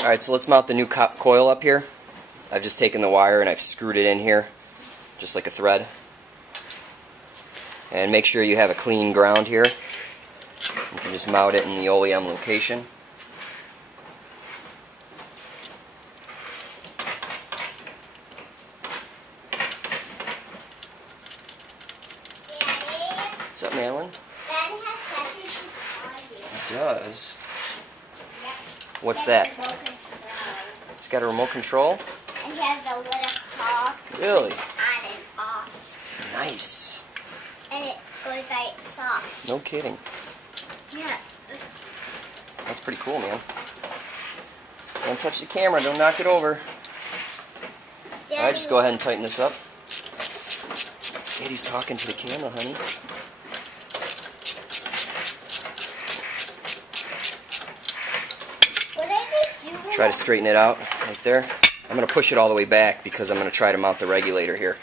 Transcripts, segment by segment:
Alright, so let's mount the new coil up here. I've just taken the wire and I've screwed it in here, just like a thread. And make sure you have a clean ground here. You can just mount it in the OEM location. What's up, Madeline? Ben has something to tell you. It does. Yep. What's that? It's got a remote control. It's got a remote control? And it has a little clock. Really? It's on and off. Nice. And it goes by itself. No kidding. Yeah. That's pretty cool, man. Don't touch the camera. Don't knock it over. Alright, just go ahead and tighten this up. Daddy's talking to the camera, honey. What are they doing? Try to straighten it out right there. I'm going to push it all the way back because I'm going to try to mount the regulator here.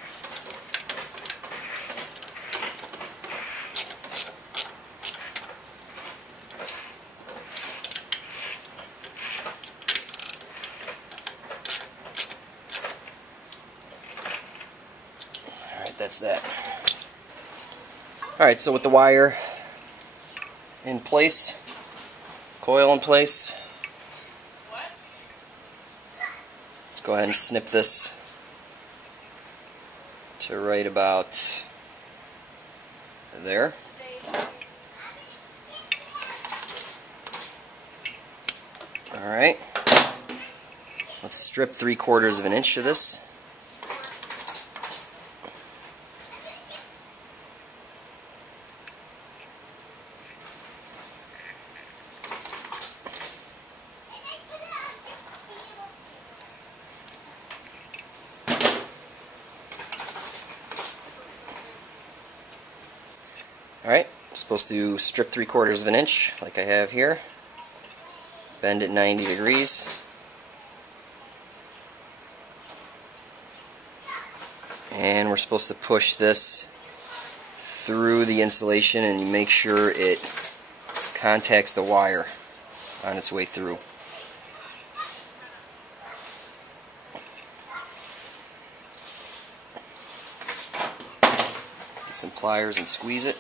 Alright, that's that. Alright, so with the wire in place, coil in place, let's go ahead and snip this to right about there. Alright, let's strip 3/4 of an inch of this. Alright, supposed to strip 3/4 of an inch like I have here. Bend it 90 degrees. And we're supposed to push this through the insulation and you make sure it contacts the wire on its way through. Get some pliers and squeeze it.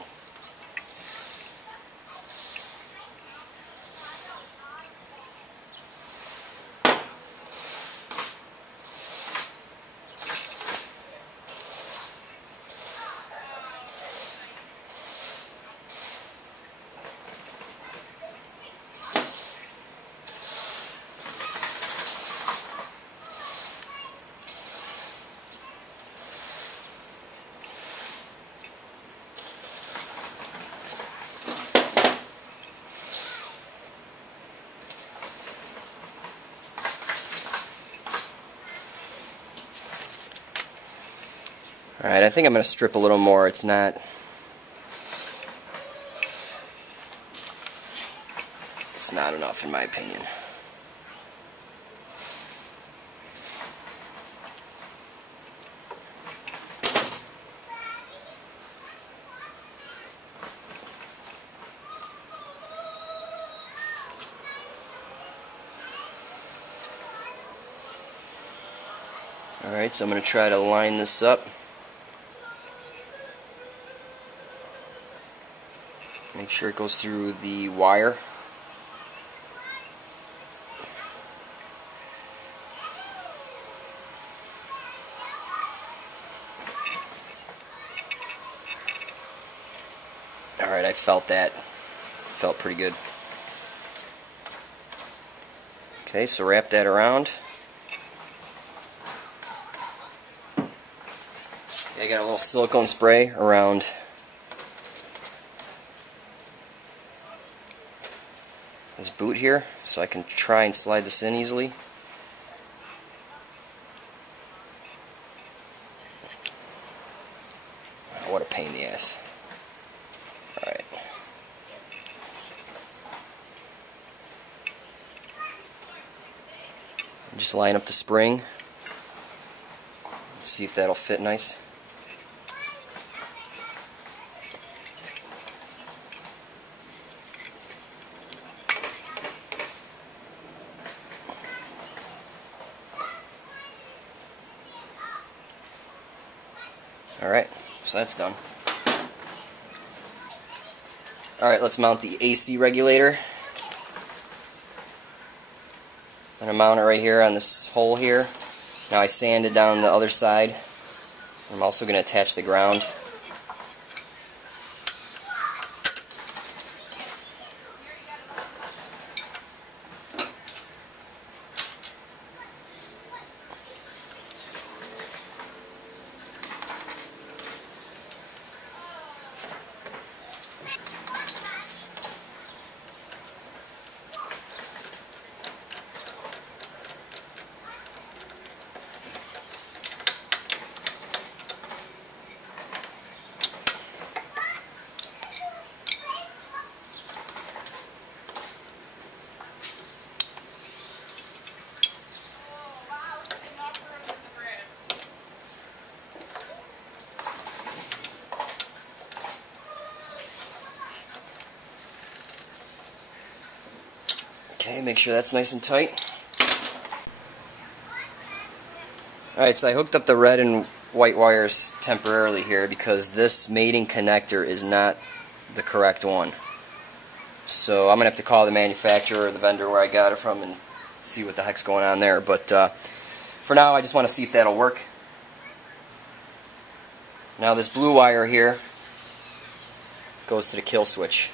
Alright, I think I'm going to strip a little more. It's not enough in my opinion. Alright, so I'm going to try to line this up. Make sure it goes through the wire. Alright, I felt that. Felt pretty good. Okay, so wrap that around. Okay, I got a little silicone spray around this boot here, so I can try and slide this in easily. Oh, what a pain in the ass. Alright. Just line up the spring. See if that'll fit nice. Alright, so that's done. Alright, let's mount the AC regulator. I'm going to mount it right here on this hole here. Now I sanded down the other side. I'm also going to attach the ground. Okay, make sure that's nice and tight. Alright, so I hooked up the red and white wires temporarily here because this mating connector is not the correct one. So I'm going to have to call the manufacturer or the vendor where I got it from and see what the heck's going on there. But for now, I just want to see if that'll work. Now this blue wire here goes to the kill switch.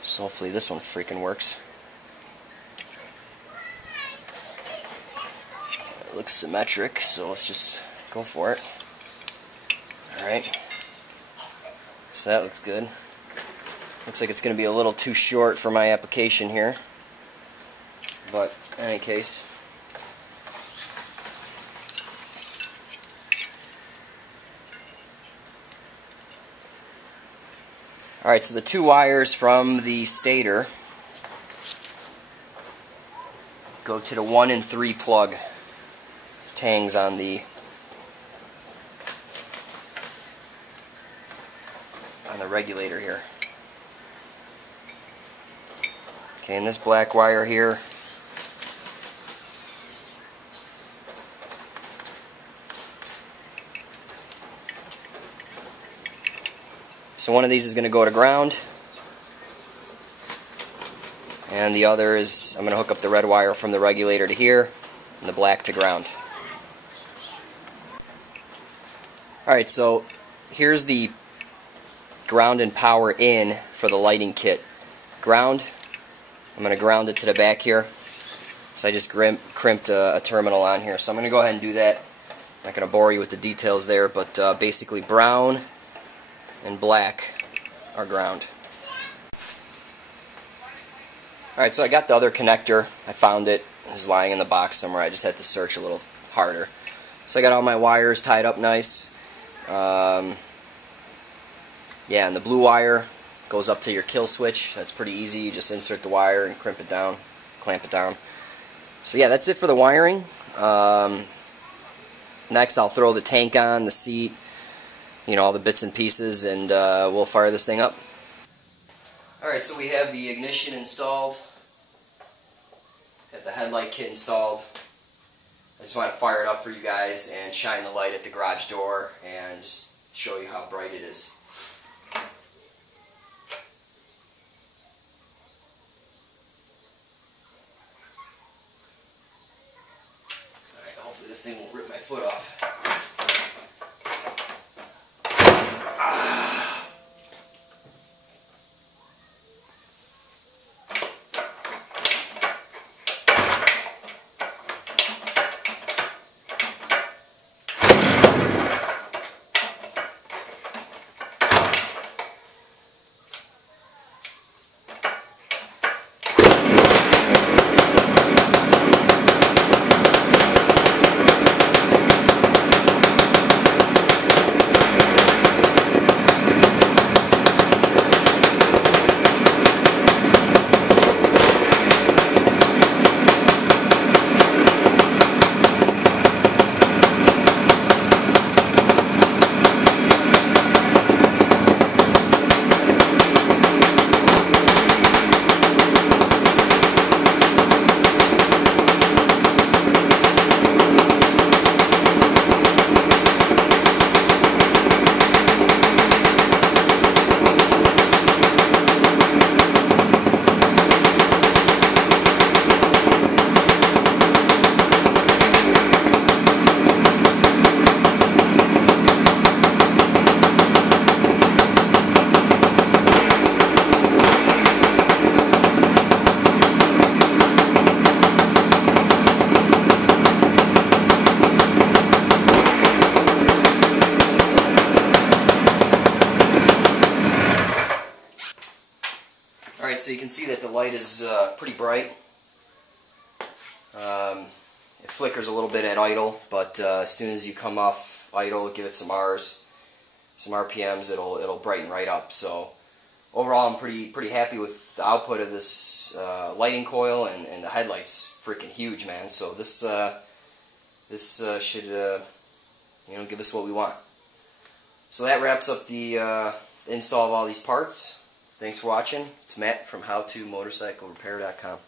So hopefully this one freaking works. It looks symmetric, so let's just go for it. Alright. So that looks good. Looks like it's going to be a little too short for my application here. But in any case. Alright, so the two wires from the stator go to the 1 and 3 plug tangs on the regulator here. Okay, and this black wire here so one of these is going to go to ground, and the other is, I'm going to hook up the red wire from the regulator to here, and the black to ground. Alright, so here's the ground and power in for the lighting kit. Ground, I'm going to ground it to the back here. So I just crimped a terminal on here. So I'm going to go ahead and do that. I'm not going to bore you with the details there, but basically brown and black are ground. Alright, so I got the other connector. I found it. It was lying in the box somewhere. I just had to search a little harder. So I got all my wires tied up nice. Yeah, and the blue wire goes up to your kill switch. That's pretty easy. You just insert the wire and crimp it down, clamp it down. So yeah, that's it for the wiring. Next I'll throw the tank on, the seat, you know, all the bits and pieces, and we'll fire this thing up. Alright, so we have the ignition installed. Got the headlight kit installed. I just want to fire it up for you guys and shine the light at the garage door and just show you how bright it is. Alright, hopefully this thing won't rip my foot off. can see that the light is pretty bright. It flickers a little bit at idle, but as soon as you come off idle, give it some R's, some RPMs, it'll brighten right up. So overall, I'm pretty happy with the output of this lighting coil, and the headlight's freaking huge, man. So this should give us what we want. So that wraps up the install of all these parts. Thanks for watching. It's Matt from HowToMotorcycleRepair.com.